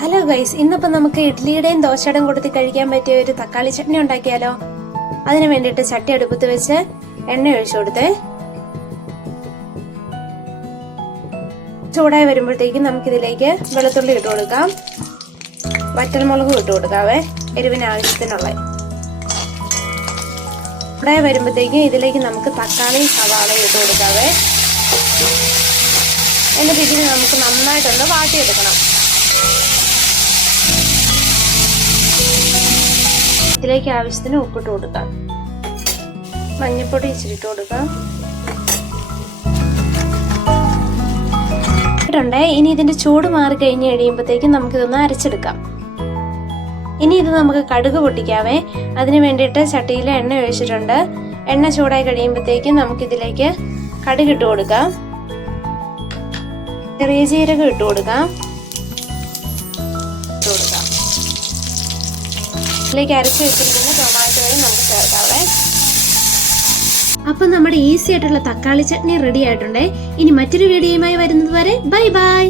Hello guys, ഇന്നിപ്പോൾ നമുക്ക് ഇഡ്ലിയുടെയും ദോശയുടെയും കൂട്ടത്തിൽ കഴിക്കാൻ പറ്റിയ ഒരു തക്കാളി ചട്നി ഉണ്ടാക്കിയാലോ. അതിനു വേണ്ടിയിട്ട് ചട്ടി അടുപ്പത്ത് വെച്ച് എണ്ണ ഒഴിച്ചു കൊടുത്തേ. ചൂടായി വരുമ്പോഴത്തേക്കും നമുക്കിതിലേക്ക് വെളുത്തുള്ളി ഇട്ട് കൊടുക്കാം, വറ്റൽമുളകും ഇട്ട് കൊടുക്കാവേ, എരിവിന് ആവശ്യത്തിനുള്ള. ചൂടായി വരുമ്പോഴത്തേക്കും ഇതിലേക്ക് നമുക്ക് തക്കാളിയും സവാളയും ഇട്ട് കൊടുക്കാവേ. എന്നിട്ട് ഇതിന് നമുക്ക് നന്നായിട്ടൊന്ന് വാട്ടിയെടുക്കണം. ഇതിലേക്ക് ആവശ്യത്തിന് ഉപ്പിട്ട് കൊടുക്കാം, മഞ്ഞൾപ്പൊടി ഇച്ചിട്ട് കൊടുക്കാം. ഇനി ഇതിന്റെ ചൂട് മാറി കഴിഞ്ഞ് കഴിയുമ്പോഴത്തേക്കും നമുക്കിതൊന്ന് അരച്ചെടുക്കാം. ഇനി ഇത് നമുക്ക് കടുക് പൊട്ടിക്കാവേ. അതിന് വേണ്ടിയിട്ട് ചട്ടിയിൽ എണ്ണ ഒഴിച്ചിട്ടുണ്ട്. എണ്ണ ചൂടായി കഴിയുമ്പോഴത്തേക്കും നമുക്കിതിലേക്ക് കടുക് ഇട്ട് കൊടുക്കാം, ചെറിയ ജീരകം ഇട്ട് കൊടുക്കാം. ഇതിലേക്ക് അരച്ച് വെച്ചിരിക്കുന്ന ടൊമാറ്റോയും നമുക്ക് ചേർക്കാവേ. അപ്പം നമ്മുടെ ഈസി ആയിട്ടുള്ള തക്കാളി ചട്നി റെഡി ആയിട്ടുണ്ട്. ഇനി മറ്റൊരു വീഡിയോയുമായി വരുന്നത് വരെ ബൈ ബൈ.